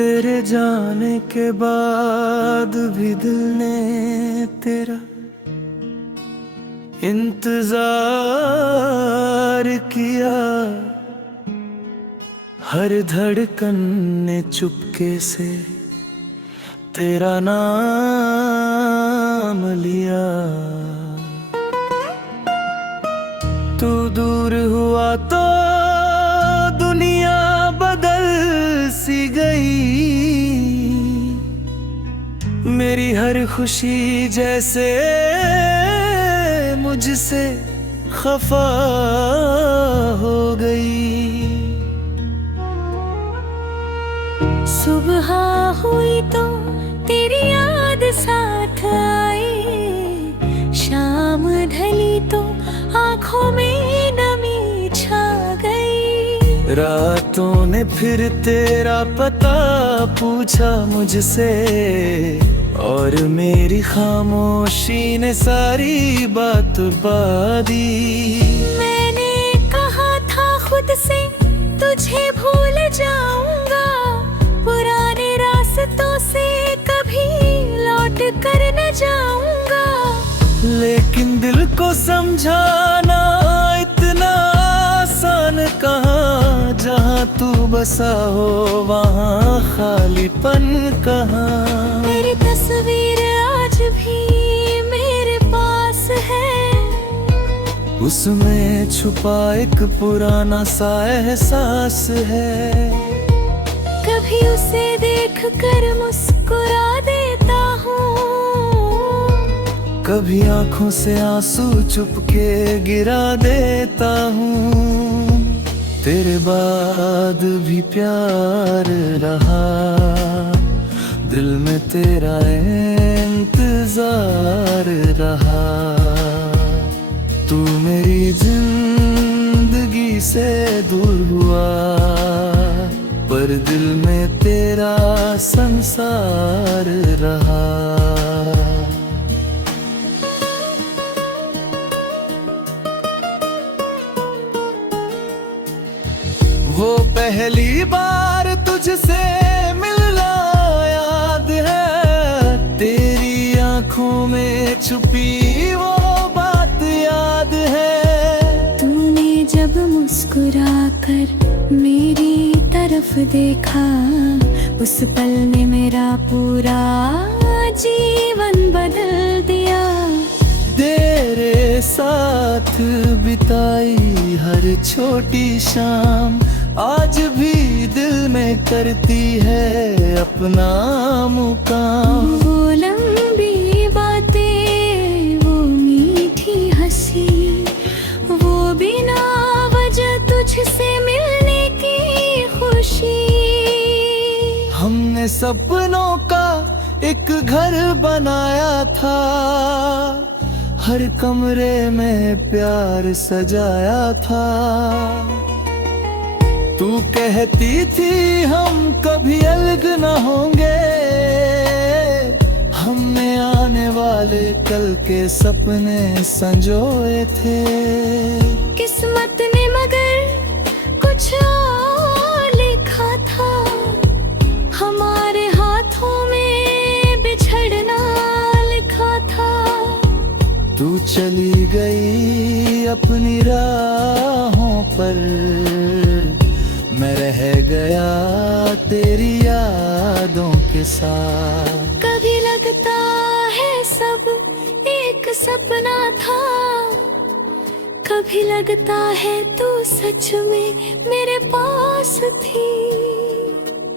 तेरे जाने के बाद भी दिल ने तेरा इंतजार किया। हर धड़कन ने चुपके से तेरा नाम लिया। तू दूर हुआ तो दुनिया बदल सी गई। मेरी हर खुशी जैसे मुझसे खफा हो गई। सुबह हुई तो तेरी याद साथ आई, शाम ढली तो आंखों में नमी छा गई। रातों ने फिर तेरा पता पूछा मुझसे, और मेरी खामोशी ने सारी बात बता दी। मैंने कहा था खुद से तुझे भूल जाऊंगा, पुराने रास्तों से कभी लौट कर न जाऊंगा। लेकिन दिल को समझाना इतना आसान कहाँ, जहाँ तू बसा हो वहाँ खालीपन कहाँ। मेरी तस्वीर आज भी मेरे पास है, उसमें छुपा एक पुराना सा एहसास है। कभी उसे देख कर मुस्कुरा देता हूँ, कभी आंखों से आंसू चुपके गिरा देता हूँ। तेरे बाद भी प्यार रहा, दिल में तेरा इंतजार रहा। तू मेरी जिंदगी से दूर हुआ, पर दिल में तेरा संसार रहा। वो पहली बार तुझसे मिलना याद है, तेरी आंखों में छुपी वो बात याद है। तूने जब मुस्कुरा कर मेरी तरफ देखा, उस पल ने मेरा पूरा जीवन बदल दिया। तेरे साथ बिताई हर छोटी शाम आज भी दिल में करती है अपना मुकाम। वो लंबी बातें, वो मीठी हंसी, वो बिना वजह तुझसे मिलने की खुशी। हमने सपनों का एक घर बनाया था, हर कमरे में प्यार सजाया था। तू कहती थी हम कभी अलग न होंगे, हमने आने वाले कल के सपने संजोए थे। किस्मत ने मगर कुछ और लिखा था, हमारे हाथों में बिछड़ना लिखा था। तू चली गई अपनी राहों पर, मैं रह गया तेरी यादों के साथ। कभी लगता है सब एक सपना था, कभी लगता है तू सच में मेरे पास थी।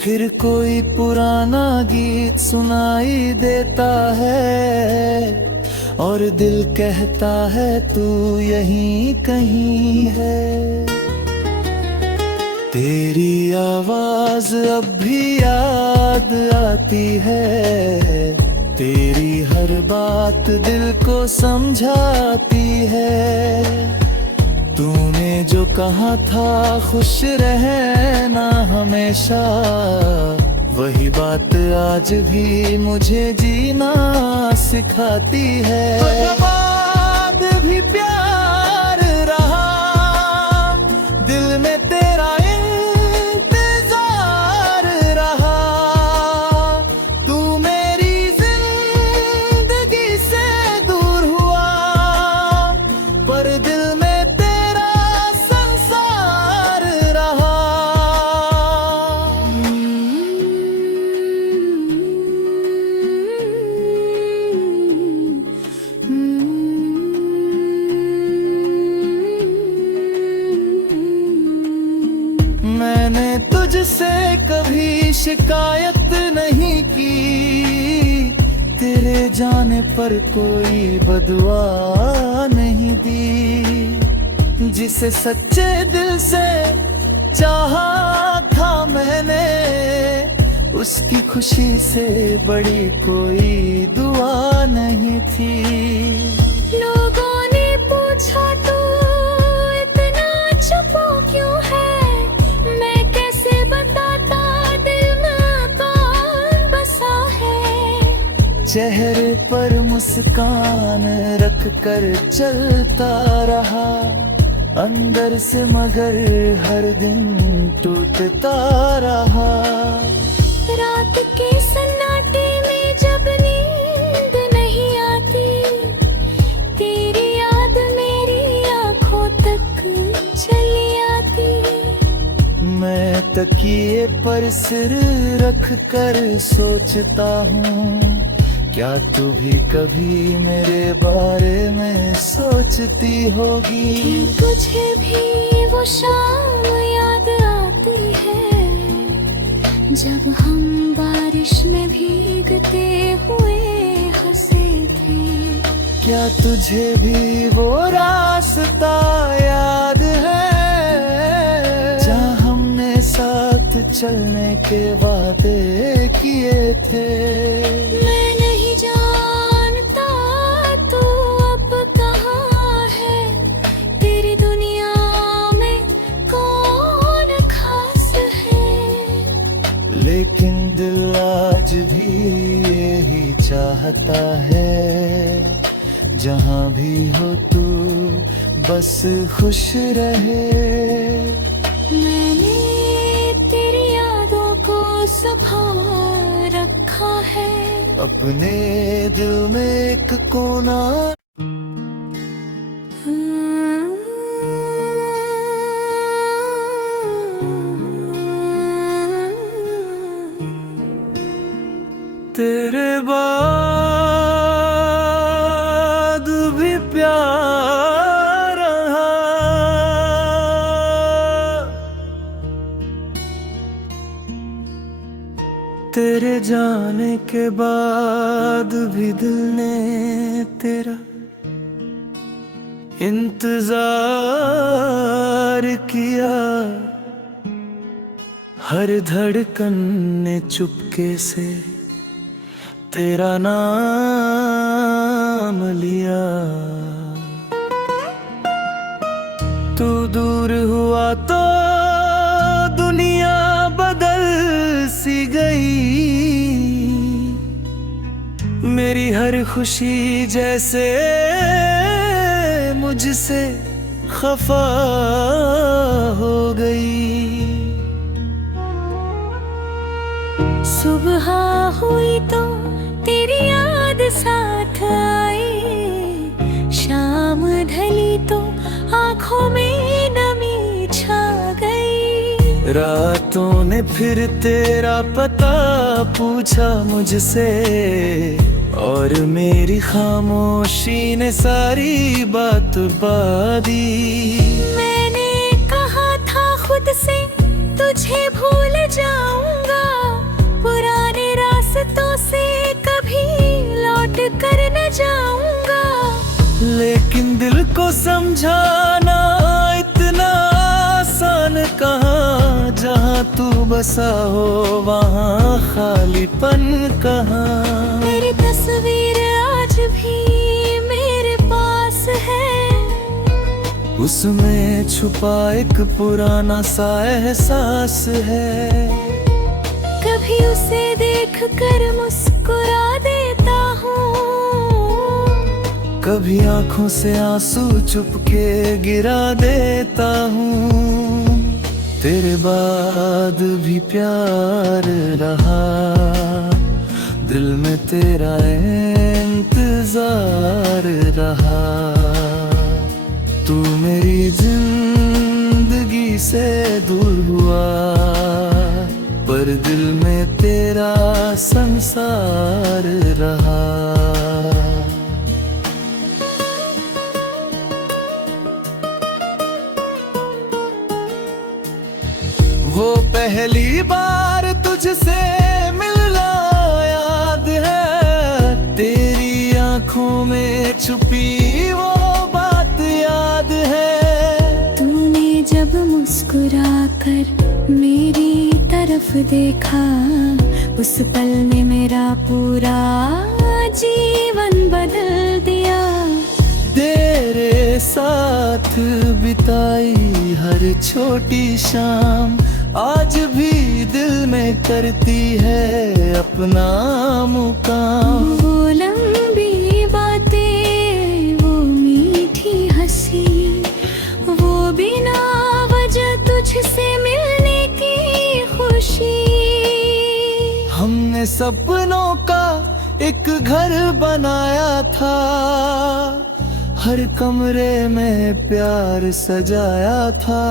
फिर कोई पुराना गीत सुनाई देता है, और दिल कहता है तू यहीं कहीं है। तेरी आवाज अब भी याद आती है, तेरी हर बात दिल को समझाती है। तूने जो कहा था खुश रहना हमेशा, वही बात आज भी मुझे जीना सिखाती है। बाद भी प्यार रहा, दिल में तेरा इंतजार रहा। मुझसे कभी शिकायत नहीं की, तेरे जाने पर कोई बदुआ नहीं दी। जिसे सच्चे दिल से चाहा था मैंने, उसकी खुशी से बड़ी कोई दुआ नहीं थी। लोगों ने पूछा तो इतना चुप क्यों है, मैं कैसे बताता दिल में कौन बसा है। चेहरे पर मुस्कान रख कर चलता रहा, अंदर से मगर हर दिन टूटता रहा। रात के सन्नाटे में जब नींद नहीं आती, तेरी याद मेरी आंखों तक चली आती। मैं तकिए पर सिर रख कर सोचता हूँ, क्या तू भी कभी मेरे बारे में सोचती होगी। तुझे भी वो शाम याद आती है, जब हम बारिश में भीगते हुए हंसे थे। क्या तुझे भी वो रास्ता याद है, जहाँ हमने साथ चलने के वादे किए थे। मैं नहीं जानता तू अब कहाँ है, तेरी दुनिया में कौन खास है। लेकिन दिल आज भी यही चाहता है, जहाँ भी हो तू बस खुश रहे। मैंने तेरी यादों को संभाल रखा है, अपने दिल में एक कोना। तेरे बाद भी प्यार रहा, तेरे जाने के बाद भी दिल ने तेरा इंतजार किया। हर धड़कन ने चुपके से तेरा नाम लिया। तू दूर हुआ तो दुनिया बदल सी गई, मेरी हर खुशी जैसे मुझसे खफा हो गई। सुबह हुई तो तेरी याद साथ आई, शाम ढली तो आंखों में नमी छा गई। रातों ने फिर तेरा पता पूछा मुझसे, और मेरी खामोशी ने सारी बात बादी। मैंने कहा था खुद से तुझे भूल जाऊंगा, पुराने रास्तों से कभी लौट कर न जाऊंगा। लेकिन दिल को समझाना इतना आसान कहाँ, जहाँ तू बसा हो वहाँ खालीपन कहाँ। तेरी तस्वीर आज भी मेरे पास है, उसमें छुपा एक पुराना सा एहसास है। कभी उसे देख कर मुस्कुरा देता हूँ, कभी आंखों से आंसू चुपके गिरा देता हूँ। तेरे बाद भी प्यार रहा, दिल में तेरा इंतजार रहा। तू मेरी जिंदगी से दूर हुआ, पर दिल में तेरा संसार रहा। वो पहली बार तुझसे मिलना याद है, तेरी आंखों में छुपी वो बात याद है। तूने जब मुस्कुरा कर मेरी तरफ देखा, उस पल ने मेरा पूरा जीवन बदल दिया। तेरे साथ बिताई हर छोटी शाम आज भी दिल में करती है अपना मुकाम। वो लंबी बातें, वो मीठी हंसी, वो बिना वजह तुझसे मिलने की खुशी। हमने सपनों का एक घर बनाया था, हर कमरे में प्यार सजाया था।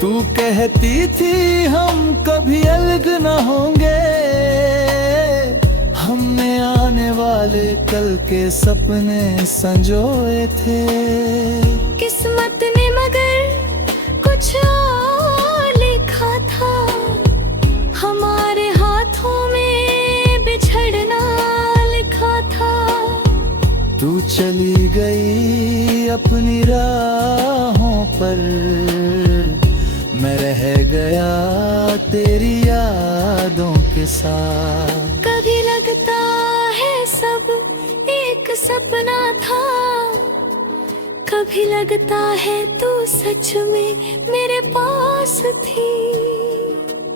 तू कहती थी हम कभी अलग न होंगे, हमने आने वाले कल के सपने संजोए थे। किस्मत ने मगर कुछ और लिखा था, हमारे हाथों में बिछड़ना लिखा था। तू चली गई अपनी राहों पर, मैं रह गया तेरी यादों के साथ। कभी लगता है सब एक सपना था, कभी लगता है तू सच में मेरे पास थी।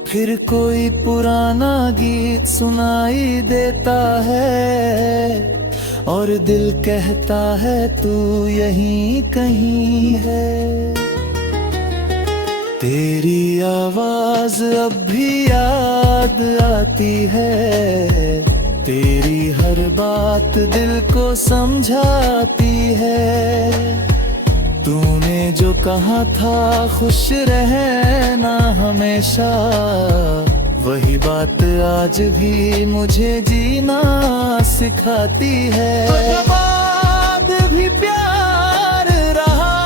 फिर कोई पुराना गीत सुनाई देता है और दिल कहता है तू यहीं कहीं है। तेरी आवाज अब भी याद आती है, तेरी हर बात दिल को समझाती है। तूने जो कहा था खुश रहना हमेशा, वही बात आज भी मुझे जीना सिखाती है। बाद भी प्यार रहा,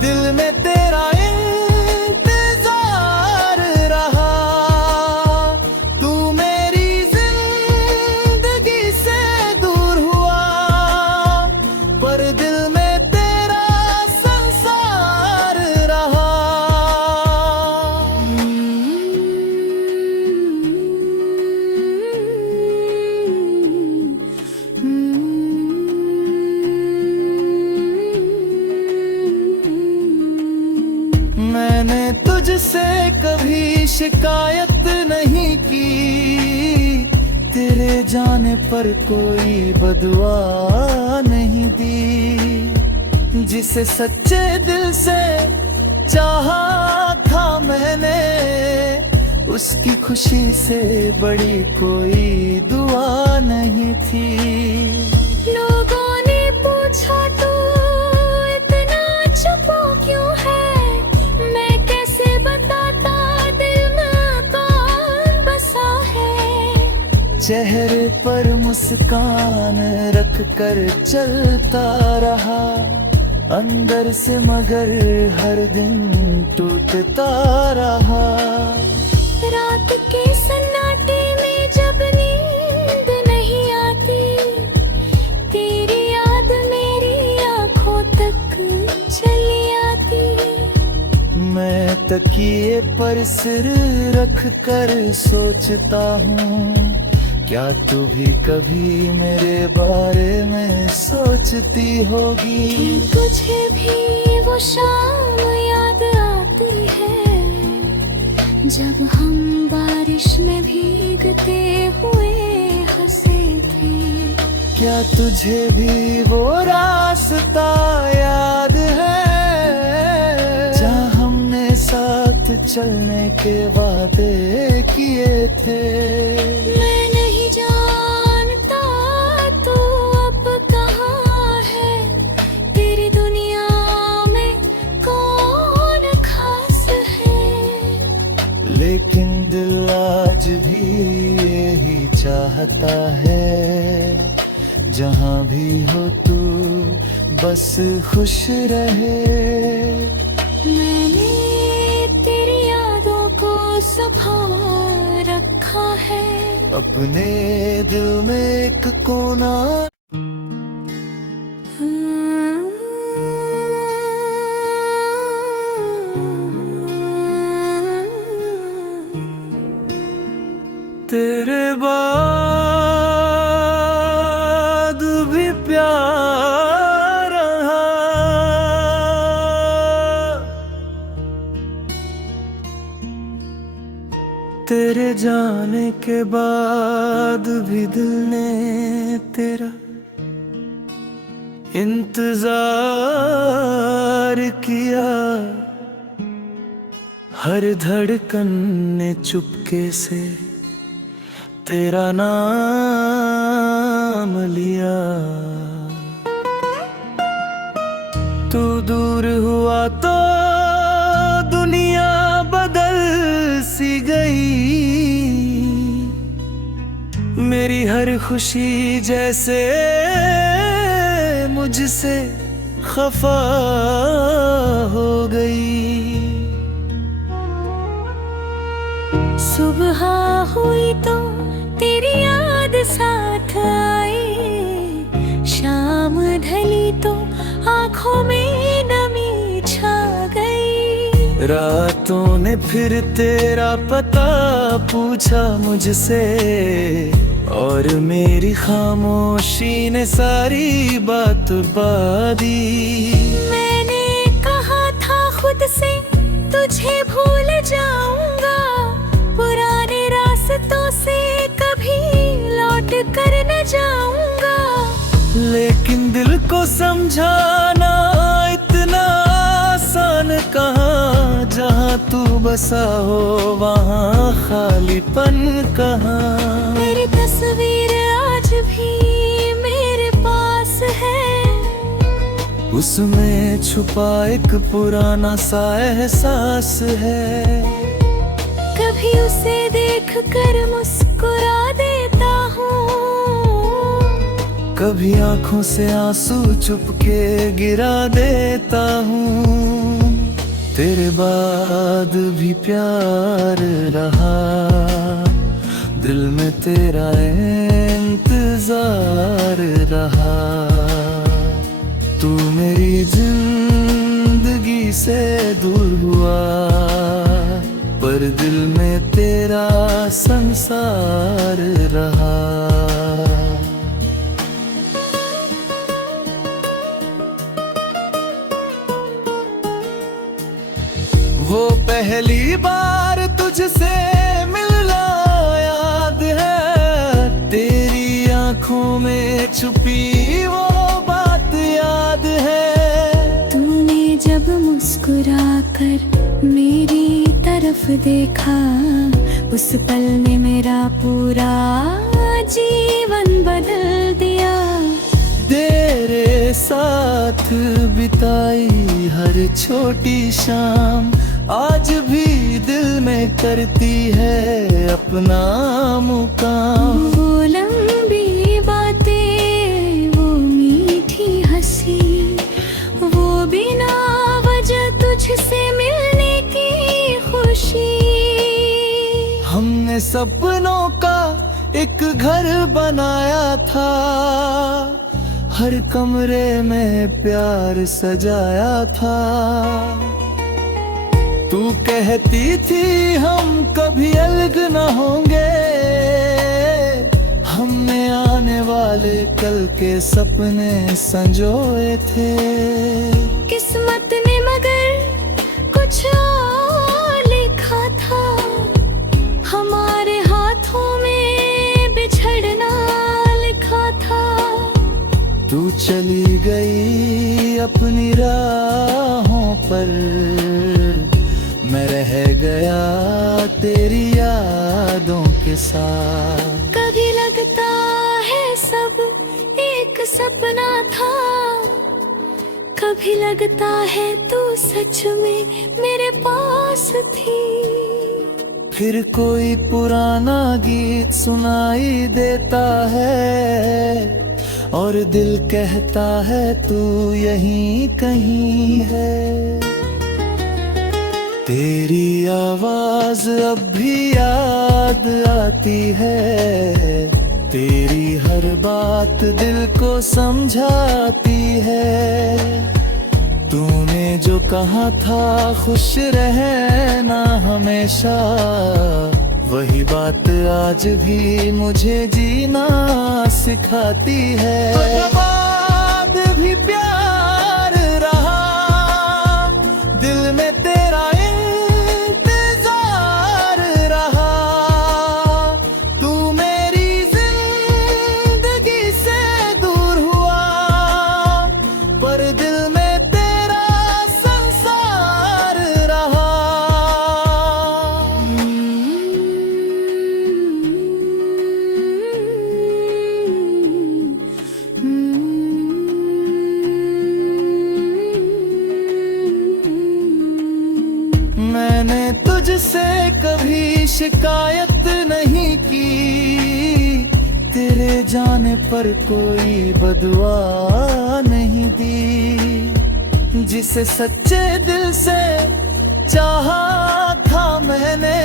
दिल में तेरा इंतजार रहा। तू मेरी जिंदगी से दूर हुआ, पर दिल में तेरा संसार रहा। मैंने तुझसे कभी शिकायत नहीं की, तेरे जाने पर कोई बदुआ नहीं दी। जिसे सच्चे दिल से चाहा था मैंने, उसकी खुशी से बड़ी कोई दुआ नहीं थी। लोगों ने पूछा तू इतना छुपा क्यों है, मैं कैसे बताता दिल में कौन बसा है। चेहरे पर मुस्कान रख कर चलता रहा, अंदर से मगर हर दिन टूटता रहा। रात के सन्नाटे में जब नींद नहीं आती, तेरी याद मेरी आंखों तक चली आती। मैं तकिए पर सिर रख कर सोचता हूँ, क्या तू भी कभी मेरे बारे में सोचती होगी। तुझे भी वो शाम याद आती है, जब हम बारिश में भीगते हुए हंसे थे। क्या तुझे भी वो रास्ता याद है, जहाँ हमने साथ चलने के वादे किए थे। मैं नहीं जानता तू अब कहाँ है, तेरी दुनिया में कौन खास है। लेकिन दिल आज भी यही चाहता है, जहाँ भी हो तू बस खुश रहे। मैंने अपने दिल में एक कोना। तेरे बाद भी प्यार रहा, तेरे जाने के बाद भी दिल ने तेरा इंतजार किया। हर धड़कन ने चुपके से तेरा नाम लिया। तू दूर हुआ तो दुनिया बदल सी गई। मेरी हर खुशी जैसे मुझसे खफा हो गई। सुबह हुई तो तेरी याद साथ आई, शाम ढली तो आंखों में नमी छा गई। रातों ने फिर तेरा पता पूछा मुझसे, और मेरी खामोशी ने सारी बात बादी। मैंने कहा था खुद से तुझे भूल जाऊंगा, पुराने रास्तों से कभी लौट कर न जाऊंगा। लेकिन दिल को समझाना इतना आसान कहाँ, जहाँ तू बसा हो वहाँ खालीपन कहाँ। मेरी तस्वीर आज भी मेरे पास है, उसमें छुपा एक पुराना सा एहसास है। कभी उसे देख कर मुस्कुरा देता हूँ, कभी आंखों से आंसू चुपके गिरा देता हूँ। तेरे बाद भी प्यार रहा, दिल में तेरा इंतजार रहा। तू मेरी जिंदगी से दूर हुआ, पर दिल में तेरा संसार रहा। वो पहली बार तुझसे मिलना याद है, तेरी आंखों में छुपी वो बात याद है। तूने जब मुस्कुरा कर मेरी तरफ देखा, उस पल ने मेरा पूरा जीवन बदल दिया। तेरे साथ बिताई हर छोटी शाम आज भी दिल में करती है अपना मुकाम। वो लंबी बातें, वो मीठी हंसी, वो बिना वजह तुझसे मिलने की खुशी। हमने सपनों का एक घर बनाया था, हर कमरे में प्यार सजाया था। तू कहती थी हम कभी अलग न होंगे, हमने आने वाले कल के सपने संजोए थे। किस्मत ने मगर कुछ और लिखा था, हमारे हाथों में बिछड़ना लिखा था। तू चली गई अपनी राहों पर, मैं रह गया तेरी यादों के साथ। कभी लगता है सब एक सपना था, कभी लगता है तू सच में मेरे पास थी। फिर कोई पुराना गीत सुनाई देता है, और दिल कहता है तू यहीं कहीं है। तेरी आवाज अब भी याद आती है, तेरी हर बात दिल को समझाती है। तूने जो कहा था खुश रहना हमेशा, वही बात आज भी मुझे जीना सिखाती है। बाद भी प्यार रहा, दिल में तेरा इंतजार रहा। तू मेरी जिंदगी से दूर हुआ, पर दिल में तेरा संसार रहा। मैंने तुझसे कभी शिकायत नहीं की, तेरे जाने पर कोई बदुआ नहीं दी। जिसे सच्चे दिल से चाहा था मैंने,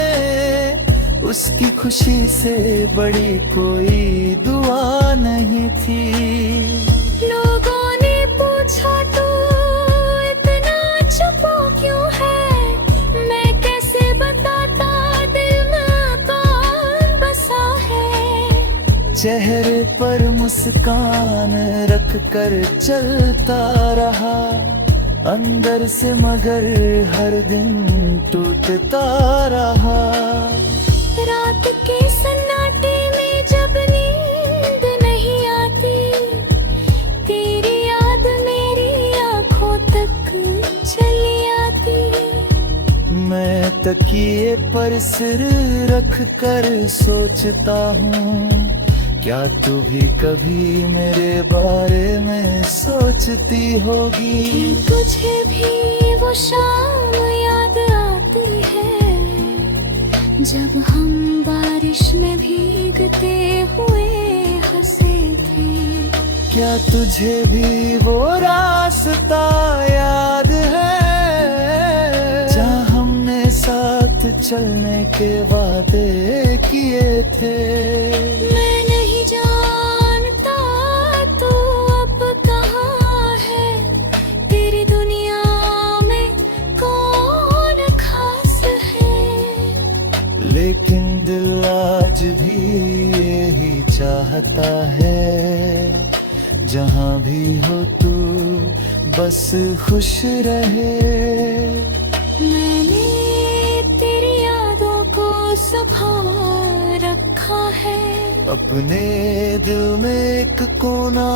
उसकी खुशी से बड़ी कोई दुआ नहीं थी। लोगों ने पूछा तू इतना छुपा क्यों है, मैं कैसे बताता दिल में कौन बसा है। चेहरे पर मुस्कान रख कर चलता रहा, अंदर से मगर हर दिन टूटता रहा। रात के सन्नाटे में जब नींद नहीं आती, तेरी याद मेरी आंखों तक चली आती। मैं तकिए पर सिर रख कर सोचता हूँ, क्या तू भी कभी मेरे बारे में सोचती होगी। तुझे भी वो शाम याद आती है, जब हम बारिश में भीगते हुए हंसे थे। क्या तुझे भी वो रास्ता याद है, जहाँ हमने साथ चलने के वादे किए थे। मैं नहीं जानता तू अब कहाँ है, तेरी दुनिया में कौन खास है। लेकिन दिल आज भी यही चाहता है, जहाँ भी हो तू बस खुश रहे। मैंने तेरी यादों को संभाल रखा है, अपने दिल में एक कोना